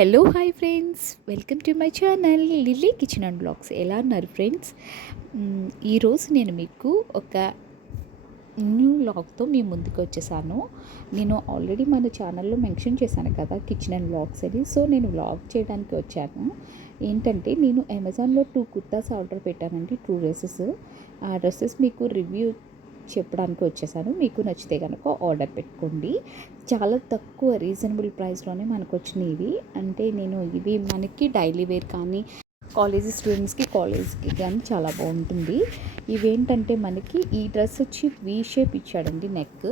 Hello hi friends, welcome to my channel Lilly kitchen and blogs. ఎలా ఉన్నారు friends? ఈరోజు నేను మీకు ఒక న్యూ వ్లాగ్తో మీ ముందుకు వచ్చేసాను. నేను ఆల్రెడీ మన ఛానల్లో మెన్షన్ చేశాను కదా కిచెన్ అండ్ బ్లాగ్స్ అని. సో నేను వ్లాగ్ చేయడానికి వచ్చాను. ఏంటంటే నేను అమెజాన్లో 2 కుర్తాస్ ఆర్డర్ పెట్టానండి, 2 డ్రెస్సెస్. ఆ డ్రెస్సెస్ మీకు రివ్యూ చెప్పడానికి వచ్చేసాను. మీకు నచ్చితే కనుక ఆర్డర్ పెట్టుకోండి. చాలా తక్కువ రీజనబుల్ ప్రైస్లోనే మనకు వచ్చినాయి. అంటే నేను ఇవి మనకి డైలీ వేర్ కానీ కాలేజ్ స్టూడెంట్స్కి కాలేజ్కి కానీ చాలా బాగుంటుంది. ఇవేంటంటే మనకి ఈ డ్రెస్ వచ్చి వీ షేప్ ఇచ్చాడండి నెక్.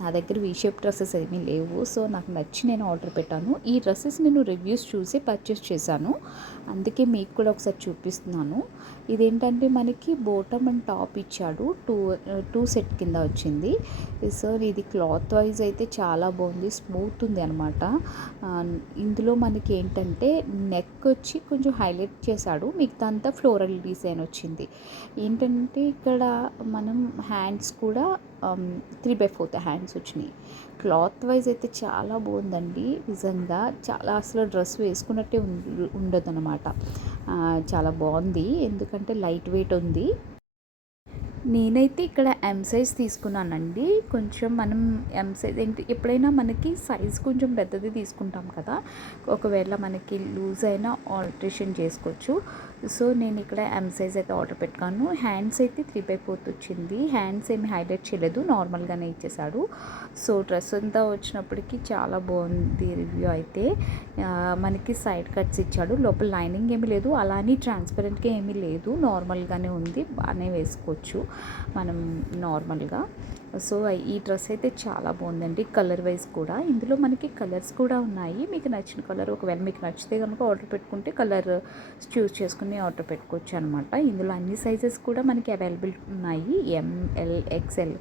నా దగ్గర వీ షేప్ డ్రెస్సెస్ ఏమీ లేవు, సో నాకు నచ్చి నేను ఆర్డర్ పెట్టాను. ఈ డ్రెస్సెస్ నేను రివ్యూస్ చూసి పర్చేస్ చేశాను, అందుకే మీకు కూడా ఒకసారి చూపిస్తున్నాను. ఇదేంటంటే మనకి బోటమ్ అండ్ టాప్ ఇచ్చాడు, టూ సెట్ కింద వచ్చింది. సో ఇది క్లాత్ వైజ్ అయితే చాలా బాగుంది, స్మూత్ ఉంది అనమాట. ఇందులో మనకి ఏంటంటే నెక్ వచ్చి కొంచెం హైలైట్ చేశాడు, మిగతా అంతా ఫ్లోరల్ డిజైన్ వచ్చింది. ఏంటంటే ఇక్కడ మనం హ్యాండ్స్ కూడా 3/4 హ్యాండ్స్ వచ్చినాయి. క్లాత్ వైజ్ అయితే చాలా బాగుందండి నిజంగా. చాలా అసలు డ్రెస్ వేసుకున్నట్టే ఉండదు అనమాట. చాలా బాగుంది, ఎందుకంటే లైట్ వెయిట్ ఉంది. నేనైతే ఇక్కడ ఎం సైజ్ తీసుకున్నానండి. కొంచెం మనం ఎం సైజ్ ఏంటి, ఎప్పుడైనా మనకి సైజ్ కొంచెం పెద్దది తీసుకుంటాం కదా, ఒకవేళ మనకి లూజ్ అయినా ఆల్టరేషన్ చేసుకోవచ్చు. సో నేను ఇక్కడ ఎం సైజ్ అయితే ఆర్డర్ పెట్టాను. హ్యాండ్స్ అయితే 3/4 వచ్చింది. హ్యాండ్స్ ఏమి హైలైట్ చేయలేదు, నార్మల్గానే ఇచ్చేసాడు. సో డ్రెస్ అంతా వచ్చినప్పటికీ చాలా బాగుంది. రివ్యూ అయితే మనకి సైడ్ కట్స్ ఇచ్చాడు, లోపల లైనింగ్ ఏమీ లేదు, అలానే ట్రాన్స్పరెంట్గా ఏమీ లేదు, నార్మల్గానే ఉంది, బాగానే వేసుకోవచ్చు మనం నార్మల్గా. సో ఈ డ్రెస్ అయితే చాలా బాగుందండి, కలర్ వైజ్ కూడా. ఇందులో మనకి కలర్స్ కూడా ఉన్నాయి, మీకు నచ్చిన కలర్ ఒకవేళ మీకు నచ్చితే కనుక ఆర్డర్ పెట్టుకుంటే కలర్ చూస్ చేసుకుని ఆర్డర్ పెట్టుకోవచ్చు అనమాట. ఇందులో అన్ని సైజెస్ కూడా మనకి అవైలబుల్ ఉన్నాయి, ఎంఎల్ ఎక్స్ఎల్,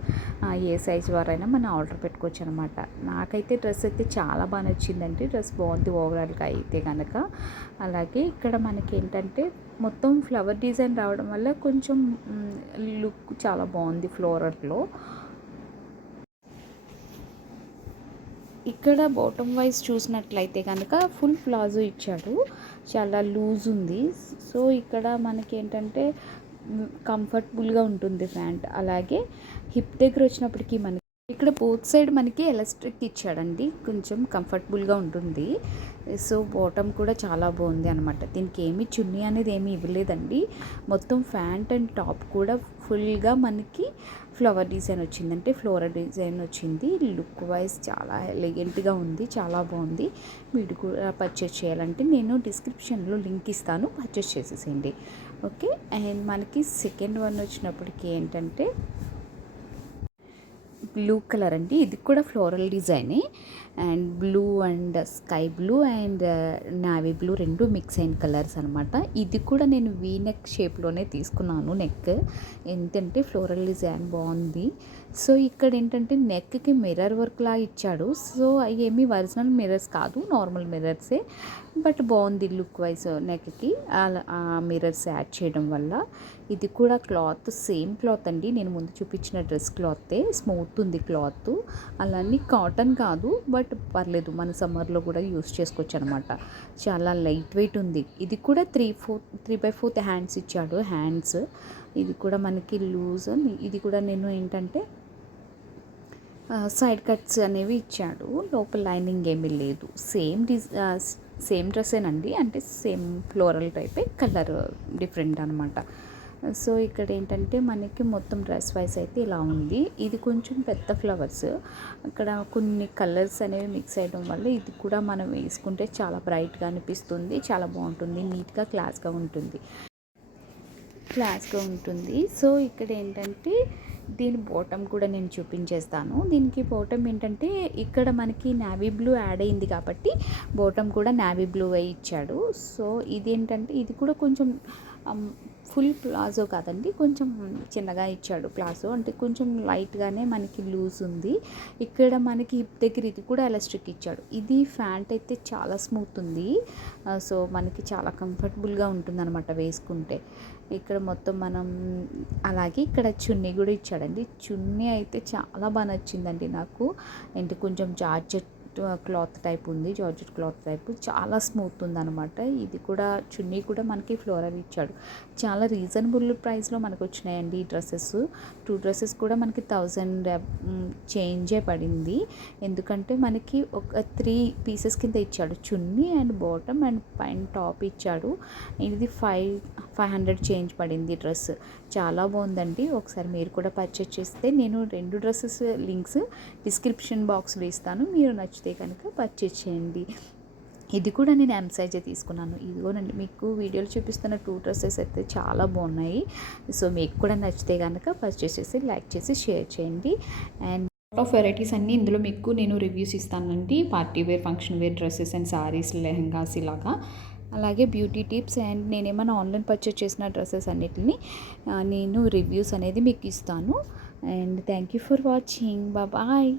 ఏ సైజ్ వారైనా మనం ఆర్డర్ పెట్టుకోవచ్చు అనమాట. నాకైతే డ్రెస్ అయితే చాలా బాగా నచ్చిందండి, డ్రెస్ బాగుంది ఓవరాల్గా అయితే కనుక. అలాగే ఇక్కడ మనకి ఏంటంటే మొత్తం ఫ్లవర్ డిజైన్ రావడం వల్ల కొంచెం లుక్ చాలా బాగుంది ఫ్లోరల్లో. ఇక్కడ బాటమ్ వైజ్ చూసినట్లయితే కనుక ఫుల్ ప్లాజో ఇచ్చాడు, చాలా లూజ్ ఉంది. సో ఇక్కడ మనకి ఏంటంటే కంఫర్టబుల్గా ఉంటుంది ప్యాంట్. అలాగే హిప్ దగ్గర వచ్చినప్పటికీ మనకి ఇక్కడ బోత్ సైడ్ మనకి ఎలాస్టిక్ ఇచ్చాడండి, కొంచెం కంఫర్టబుల్గా ఉంటుంది. సో బాటమ్ కూడా చాలా బాగుంది అనమాట. దీనికి ఏమీ చున్నీ అనేది ఏమీ ఇవ్వలేదండి, మొత్తం ప్యాంట్ అండ్ టాప్ కూడా ఫుల్గా మనకి ఫ్లవర్ డిజైన్ వచ్చింది, అంటే ఫ్లోరల్ డిజైన్ వచ్చింది. లుక్ వైజ్ చాలా ఎలిగెంట్గా ఉంది, చాలా బాగుంది. మీరు కూడా పర్చేస్ చేయాలంటే నేను డిస్క్రిప్షన్లో లింక్ ఇస్తాను, పర్చేస్ చేసేసేయండి. ఓకే. అండ్ మనకి సెకండ్ వన్ వచ్చినప్పటికీ ఏంటంటే బ్లూ కలర్ అండి, ఇది కూడా ఫ్లోరల్ డిజైనే. And blue and sky blue and navy blue రెండు మిక్స్ అయిన కలర్స్ అనమాట. ఇది కూడా నేను వీ నెక్ షేప్లోనే తీసుకున్నాను నెక్, ఏంటంటే ఫ్లోరల్ డిజైన్ బాగుంది. సో ఇక్కడ ఏంటంటే నెక్కి మిర్రర్ వర్క్ లాగా ఇచ్చాడు. సో అవి ఏమీ ఒరిజినల్ మిర్రర్స్ కాదు, నార్మల్ మిర్రర్సే, బట్ బాగుంది లుక్ వైజ్ నెక్కి ఆ మిర్రర్స్ యాడ్ చేయడం వల్ల. ఇది కూడా క్లాత్ సేమ్ క్లాత్ అండి, నేను ముందు చూపించిన డ్రెస్ క్లాతే, స్మూత్ ఉంది క్లాత్. అలానే కాటన్ కాదు, బట్ పర్లేదు, మన సమ్మర్లో కూడా యూస్ చేసుకోవచ్చు అనమాట. చాలా లైట్ వెయిట్ ఉంది. ఇది కూడా 3/4 హ్యాండ్స్ ఇచ్చాడు, హ్యాండ్స్. ఇది కూడా మనకి లూజ్. ఇది కూడా నేను ఏంటంటే సైడ్ కట్స్ అనేవి ఇచ్చాడు, లోపల లైనింగ్ ఏమీ లేదు. సేమ్ డ్రెస్సేనండి, అంటే సేమ్ ఫ్లోరల్ టైపే, కలర్ డిఫరెంట్ అనమాట. సో ఇక్కడ ఏంటంటే మనకి మొత్తం డ్రెస్ వైజ్ అయితే ఇలా ఉంది. ఇది కొంచెం పెద్ద ఫ్లవర్స్, అక్కడ కొన్ని కలర్స్ అనేవి మిక్స్ అయ్యడం వల్ల ఇది కూడా మనం వేసుకుంటే చాలా బ్రైట్గా అనిపిస్తుంది, చాలా బాగుంటుంది, నీట్గా క్లాస్గా ఉంటుంది. సో ఇక్కడ ఏంటంటే దీని బాటమ్ కూడా నేను చూపించేస్తాను. దీనికి బాటమ్ ఏంటంటే ఇక్కడ మనకి నావీ బ్లూ యాడ్ అయింది కాబట్టి బాటమ్ కూడా నావీ బ్లూ ఇచ్చాడు. సో ఇదేంటంటే ఇది కూడా కొంచెం ఫుల్ ప్లాజో కాదండి, కొంచెం చిన్నగా ఇచ్చాడు ప్లాజో, అంటే కొంచెం లైట్గానే మనకి లూజ్ ఉంది. ఇక్కడ మనకి హిప్ దగ్గర ఇది కూడా ఎలాస్టిక్ ఇచ్చాడు. ఇది ప్యాంట్ అయితే చాలా స్మూత్ ఉంది, సో మనకి చాలా కంఫర్టబుల్గా ఉంటుంది అనమాట వేసుకుంటే. ఇక్కడ మొత్తం మనం అలాగే ఇక్కడ చున్నీ కూడా ఇచ్చాడండి. చున్నీ అయితే చాలా బాగా నచ్చిందండి నాకు, అంటే కొంచెం క్లాత్ టైప్ ఉంది, జార్జెట్ క్లాత్ టైప్ చాలా స్మూత్ ఉందన్నమాట. ఇది కూడా చున్నీ కూడా మనకి ఫ్లోరల్ ఇచ్చాడు. చాలా రీజనబుల్ ప్రైస్లో మనకు వచ్చినాయండి ఈ డ్రెస్సెస్. 2 డ్రెస్సెస్ కూడా మనకి 1000 చేంజే పడింది. ఎందుకంటే మనకి ఒక 3 పీసెస్ కింద ఇచ్చాడు, చున్నీ అండ్ బాటమ్ అండ్ పైన టాప్ ఇచ్చాడు. ఇది 500 చేంజ్ పడింది డ్రెస్. చాలా బాగుందండి. ఒకసారి మీరు కూడా పర్చేస్ చేస్తే నేను 2 డ్రెస్సెస్ లింక్స్ డిస్క్రిప్షన్ బాక్స్లో ఇస్తాను, మీరు నచ్చితే కనుక పర్చేస్ చేయండి. ఇది కూడా నేను ఎం సైజే తీసుకున్నాను. ఇదిగోనండి మీకు వీడియోలో చూపిస్తున్న 2 డ్రెస్సెస్ అయితే చాలా బాగున్నాయి. సో మీకు కూడా నచ్చితే కనుక పర్చేస్ చేసి లైక్ చేసి షేర్ చేయండి. అండ్ ఆఫ్ వెరైటీస్ అన్నీ ఇందులో మీకు నేను రివ్యూస్ ఇస్తానండి. Party wear, function wear dresses and saris, lehengas ఇలాగా. అలాగే బ్యూటీ టిప్స్ అండ్ నేనేమైనా ఆన్లైన్ పర్చేస్ చేసిన డ్రెస్సెస్ అన్నిటిని నేను రివ్యూస్ అనేది మీకు ఇస్తాను. And thank you for watching. Bye.